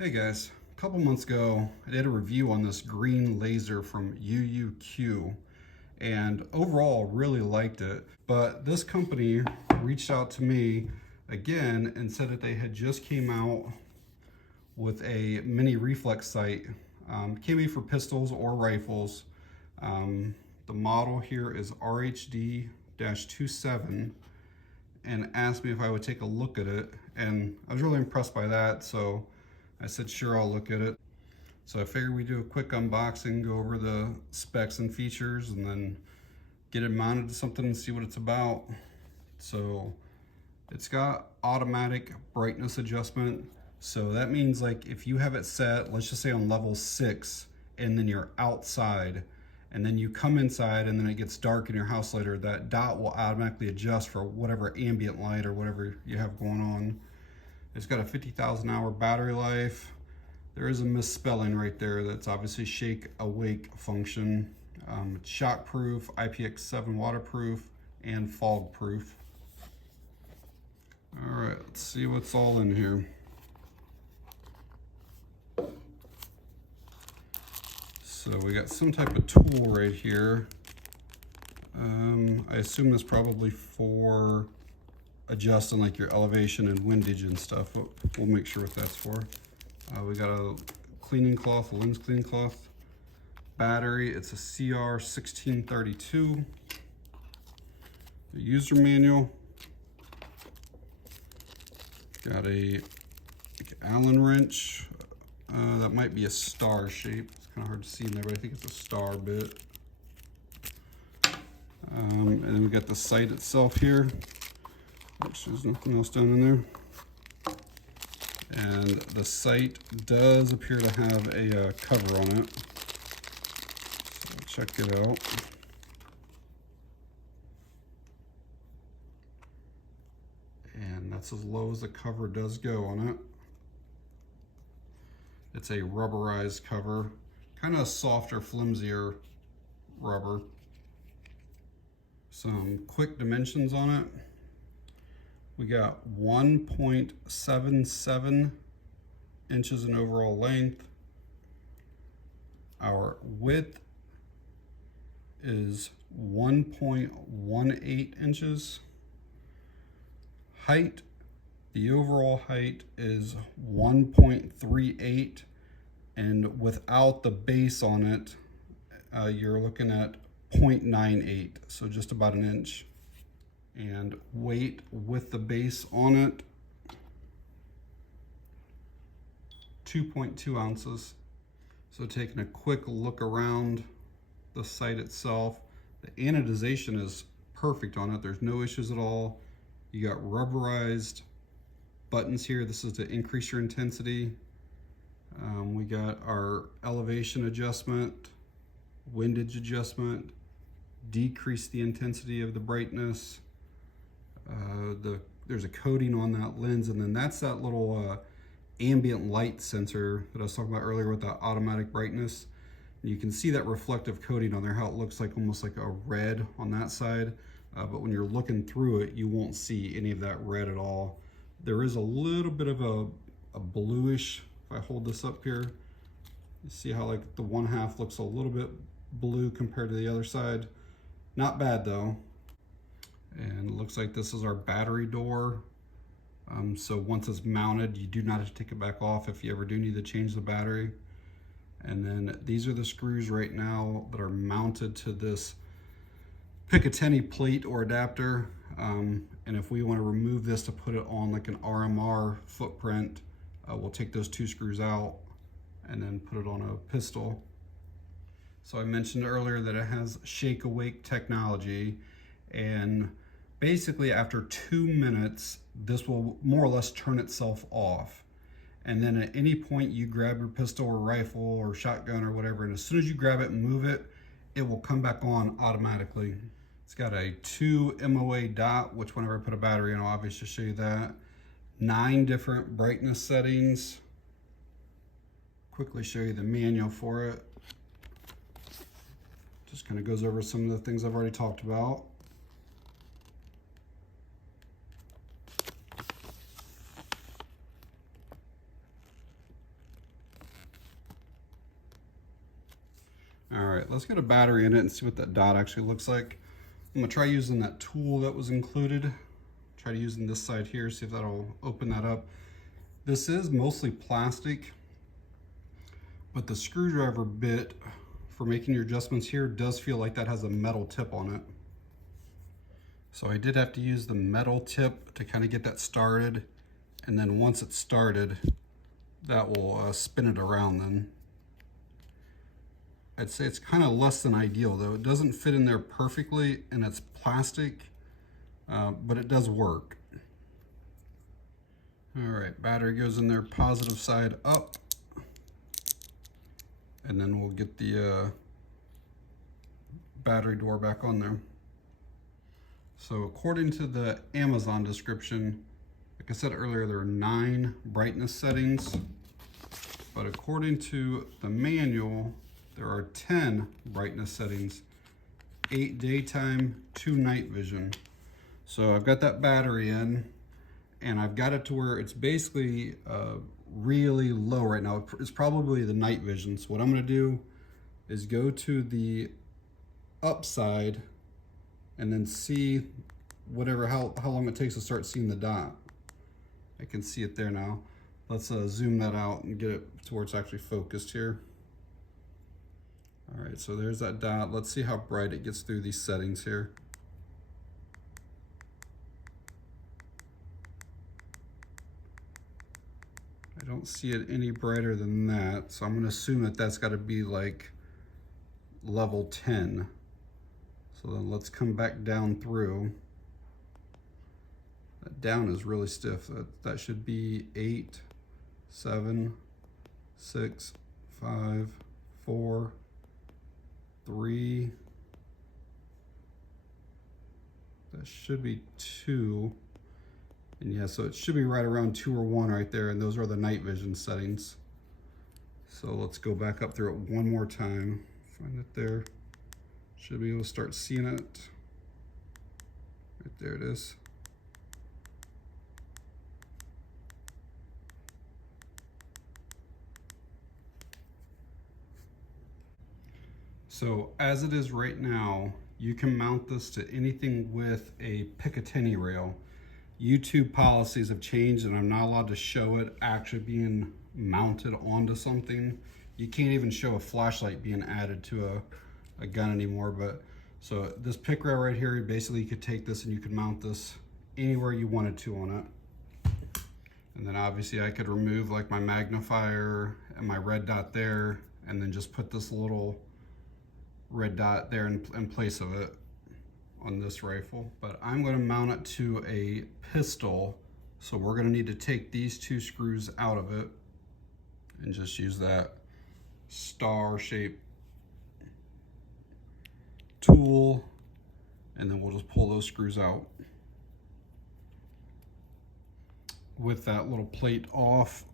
Hey guys, a couple months ago I did a review on this green laser from UUQ and overall really liked it, but this company reached out to me again and said that they had just came out with a mini reflex sight. Can be for pistols or rifles. The model here is RHD-27 and asked me if I would take a look at it, and I was really impressed by that, so I said, sure, I'll look at it. So I figured we'd do a quick unboxing, go over the specs and features, and then get it mounted to something and see what it's about. So it's got automatic brightness adjustment. So that means like if you have it set, let's just say on level 6, and then you're outside, and then you come inside and then it gets dark in your house later, that dot will automatically adjust for whatever ambient light or whatever you have going on. It's got a 50,000 hour battery life. There is a misspelling right there. That's obviously shake awake function. It's shockproof, IPX7 waterproof, and fog proof. All right, let's see what's all in here. So we got some type of tool right here. I assume this probably for adjusting like your elevation and windage and stuff. We'll make sure what that's for. We got a cleaning cloth, a lens cleaning cloth. Battery, it's a CR1632. The user manual. Got a Allen wrench. That might be a star shape. It's kind of hard to see in there, but I think it's a star bit. And then we got the sight itself here, which there's nothing else down in there. And the sight does appear to have a cover on it. So check it out. And that's as low as the cover does go on it. It's a rubberized cover, kind of softer, flimsier rubber. Some quick dimensions on it. We got 1.77 inches in overall length. Our width is 1.18 inches. Height, the overall height is 1.38, and without the base on it, you're looking at 0.98, so just about an inch. And weight with the base on it, 2.2 ounces. So taking a quick look around the sight itself, the anodization is perfect on it. There's no issues at all. You got rubberized buttons here. This is to increase your intensity. We got our elevation adjustment, windage adjustment, decrease the intensity of the brightness. There's a coating on that lens, and then that's that little ambient light sensor that I was talking about earlier with that automatic brightness. And you can see that reflective coating on there, how it looks like almost like a red on that side. But when you're looking through it, you won't see any of that red at all. There is a little bit of a bluish, if I hold this up here, you see how like the one half looks a little bit blue compared to the other side. Not bad though. And it looks like this is our battery door. So once it's mounted, you do not have to take it back off if you ever do need to change the battery. And then these are the screws right now that are mounted to this Picatinny plate or adapter. And if we want to remove this to put it on like an RMR footprint, we'll take those two screws out and then put it on a pistol. So I mentioned earlier that it has shake awake technology, and basically after 2 minutes, this will more or less turn itself off. And then at any point you grab your pistol or rifle or shotgun or whatever, and as soon as you grab it and move it, it will come back on automatically. It's got a 2 MOA dot, which whenever I put a battery in, I'll obviously show you that. 9 different brightness settings. Quickly show you the manual for it. Just kind of goes over some of the things I've already talked about. All right, let's get a battery in it and see what that dot actually looks like. I'm gonna try using that tool that was included. Try using this side here, see if that'll open that up. This is mostly plastic, but the screwdriver bit for making your adjustments here does feel like that has a metal tip on it. So I did have to use the metal tip to kind of get that started. And then once it's started, that will spin it around then. I'd say it's kind of less than ideal though. It doesn't fit in there perfectly and it's plastic, but it does work. All right, battery goes in there, positive side up. And then we'll get the battery door back on there. So according to the Amazon description, like I said earlier, there are 9 brightness settings, but according to the manual, there are 10 brightness settings, 8 daytime, 2 night vision. So I've got that battery in and I've got it to where it's basically really low right now. It's probably the night vision. So what I'm gonna do is go to the upside and then see how long it takes to start seeing the dot. I can see it there now. Let's zoom that out and get it to where it's actually focused here. All right, so there's that dot. Let's see how bright it gets through these settings here. I don't see it any brighter than that, so I'm gonna assume that that's gotta be like level 10. So then let's come back down through. That down is really stiff. That should be 8, 7, 6, 5, 4, 3. That should be 2. And yeah, so it should be right around 2 or 1 right there, and those are the night vision settings. So let's go back up through it one more time. Find it there. Should be able to start seeing it. Right there it is. So as it is right now, you can mount this to anything with a Picatinny rail. YouTube policies have changed and I'm not allowed to show it actually being mounted onto something. You can't even show a flashlight being added to a gun anymore. But so this pick rail right here, basically you could take this and you could mount this anywhere you wanted to on it. And then obviously I could remove like my magnifier and my red dot there, and then just put this little red dot there in place of it on this rifle. But I'm going to mount it to a pistol, so we're going to need to take these 2 screws out of it and just use that star shaped tool, and then we'll just pull those screws out. With that little plate off,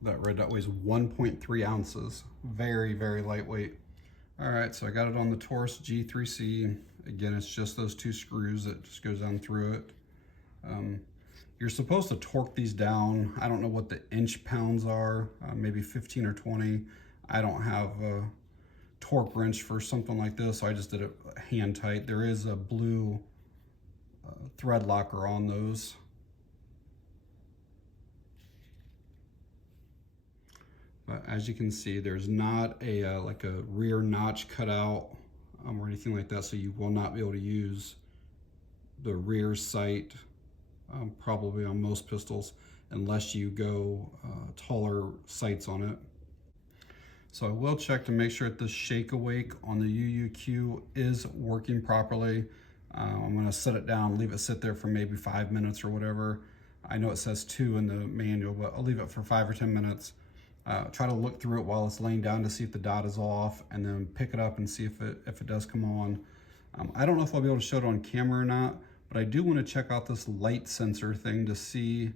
that red dot weighs 1.3 ounces. Very, very lightweight. All right, so I got it on the Taurus G3C. Again, it's just those 2 screws that just goes down through it. You're supposed to torque these down. I don't know what the inch pounds are, maybe 15 or 20. I don't have a torque wrench for something like this, so I just did it hand tight. There is a blue thread locker on those. But as you can see, there's not a like a rear notch cut out or anything like that, so you will not be able to use the rear sight probably on most pistols unless you go taller sights on it. So I will check to make sure that the shake awake on the UUQ is working properly. I'm going to set it down, leave it sit there for maybe 5 minutes or whatever. I know it says 2 in the manual, but I'll leave it for 5 or 10 minutes. Try to look through it while it's laying down to see if the dot is off, and then pick it up and see if it does come on. I don't know if I'll be able to show it on camera or not, but I do want to check out this light sensor thing to see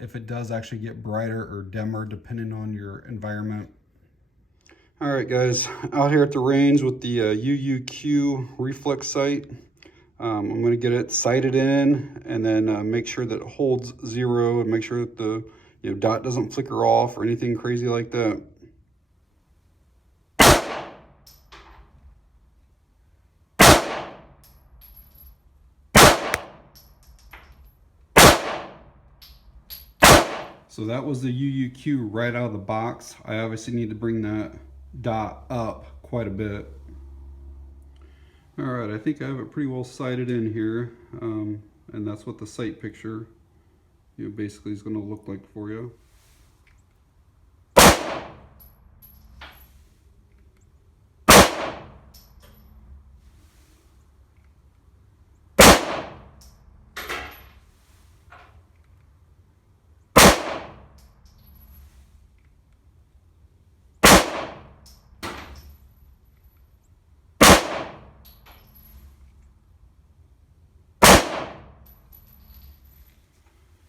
if it does actually get brighter or dimmer depending on your environment. All right, guys, out here at the range with the UUQ reflex sight. I'm going to get it sighted in and then make sure that it holds 0 and make sure that the dot doesn't flicker off or anything crazy like that. So that was the UUQ right out of the box. I obviously need to bring that dot up quite a bit. All right, I think I have it pretty well sighted in here, and that's what the sight picture basically is going to look like for you.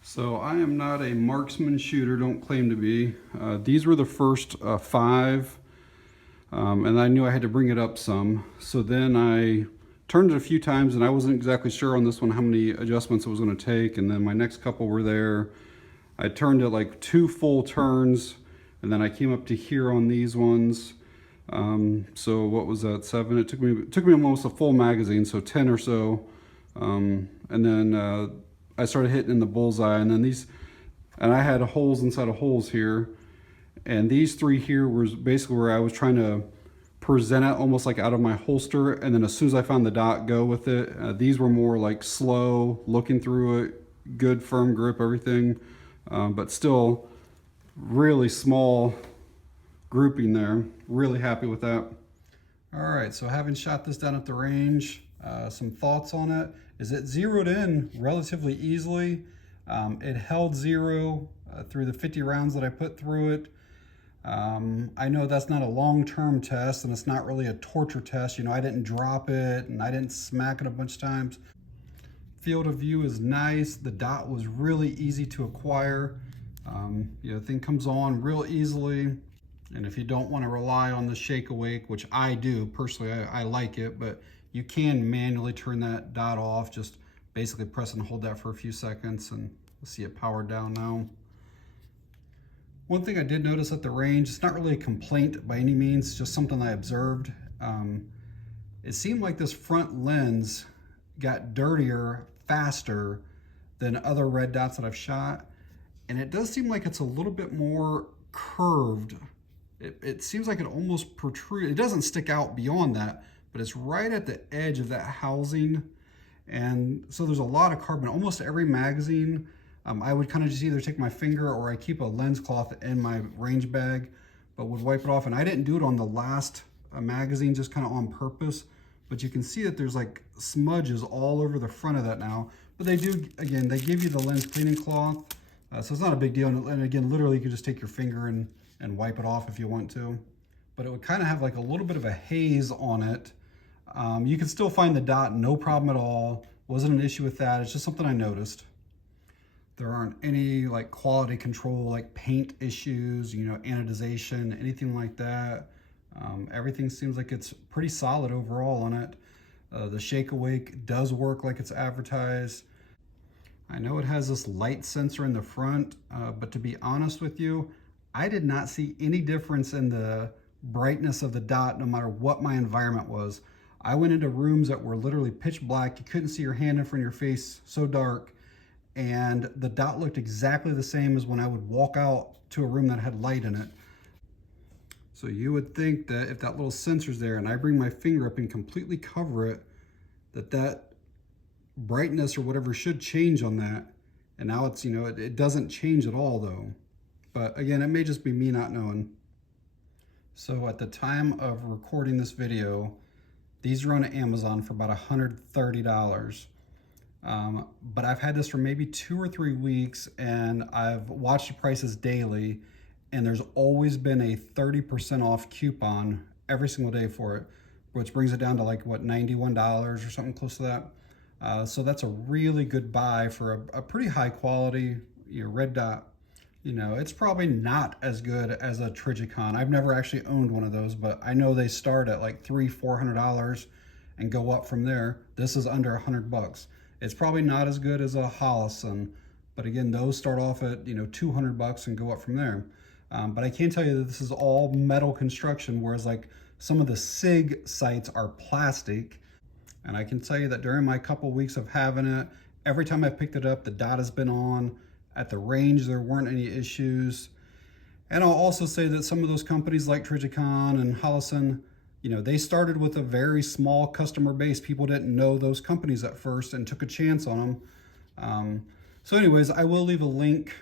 So I am not a marksman shooter, don't claim to be. These were the first 5, and I knew I had to bring it up some. So then I turned it a few times, and I wasn't exactly sure on this one how many adjustments it was going to take. And then my next couple were there. I turned it like 2 full turns, and then I came up to here on these ones. So what was that, 7? It took me almost a full magazine, so 10 or so. And then I started hitting in the bullseye, and then and I had holes inside of holes here, and these 3 here was basically where I was trying to present it almost like out of my holster, and then as soon as I found the dot, go with it. These were more like slow, looking through it, good firm grip, everything, but still really small grouping there. Really happy with that. All right, so having shot this down at the range, some thoughts on it is it zeroed in relatively easily. It held 0 through the 50 rounds that I put through it. I know that's not a long-term test, and it's not really a torture test. I didn't drop it and I didn't smack it a bunch of times. Field of view is nice. The dot was really easy to acquire. The thing comes on real easily. And if you don't want to rely on the shake awake, which I do personally, I like it, but you can manually turn that dot off. Just basically press and hold that for a few seconds, and you'll see it powered down now. One thing I did notice at the range, it's not really a complaint by any means, it's just something I observed. It seemed like this front lens got dirtier faster than other red dots that I've shot. And it does seem like it's a little bit more curved. It seems like it almost protrudes. It doesn't stick out beyond that, but it's right at the edge of that housing. And so there's a lot of carbon. Almost every magazine, I would kind of just either take my finger, or I keep a lens cloth in my range bag, but would wipe it off. And I didn't do it on the last magazine, just kind of on purpose. But you can see that there's like smudges all over the front of that now. But they do, again, they give you the lens cleaning cloth. So it's not a big deal. And again, literally you could just take your finger and wipe it off if you want to. But it would kind of have like a little bit of a haze on it. You can still find the dot, no problem at all. Wasn't an issue with that. It's just something I noticed. There aren't any like quality control, like paint issues, anodization, anything like that. Everything seems like it's pretty solid overall on it. The shake awake does work like it's advertised. I know it has this light sensor in the front, but to be honest with you, I did not see any difference in the brightness of the dot no matter what my environment was. I went into rooms that were literally pitch black. You couldn't see your hand in front of your face, so dark. And the dot looked exactly the same as when I would walk out to a room that had light in it. So you would think that if that little sensor's there and I bring my finger up and completely cover it, that brightness or whatever should change on that. And now it's, it doesn't change at all though. But again, it may just be me not knowing. So at the time of recording this video, these are on Amazon for about $130. But I've had this for maybe 2 or 3 weeks, and I've watched the prices daily, and there's always been a 30% off coupon every single day for it, which brings it down to like, what, $91 or something close to that. So that's a really good buy for a pretty high quality red dot. It's probably not as good as a Trijicon. I've never actually owned one of those, but I know they start at like $300-400 and go up from there. This is under $100. It's probably not as good as a Holosun, but again, those start off at $200 and go up from there. But I can tell you that this is all metal construction, whereas like some of the SIG sights are plastic. And I can tell you that during my couple weeks of having it, every time I picked it up, the dot has been on. At the range, there weren't any issues. And I'll also say that some of those companies like Trijicon and Holosun, you know, they started with a very small customer base. People didn't know those companies at first and took a chance on them. So anyways, I will leave a link.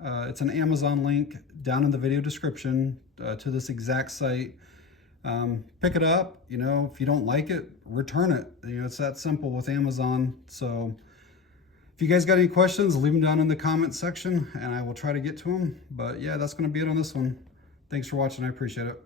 It's an Amazon link down in the video description to this exact site. Pick it up. You know, if you don't like it, return it. You know, it's that simple with Amazon. So if you guys got any questions, leave them down in the comment section and I will try to get to them. But yeah, that's going to be it on this one. Thanks for watching. I appreciate it.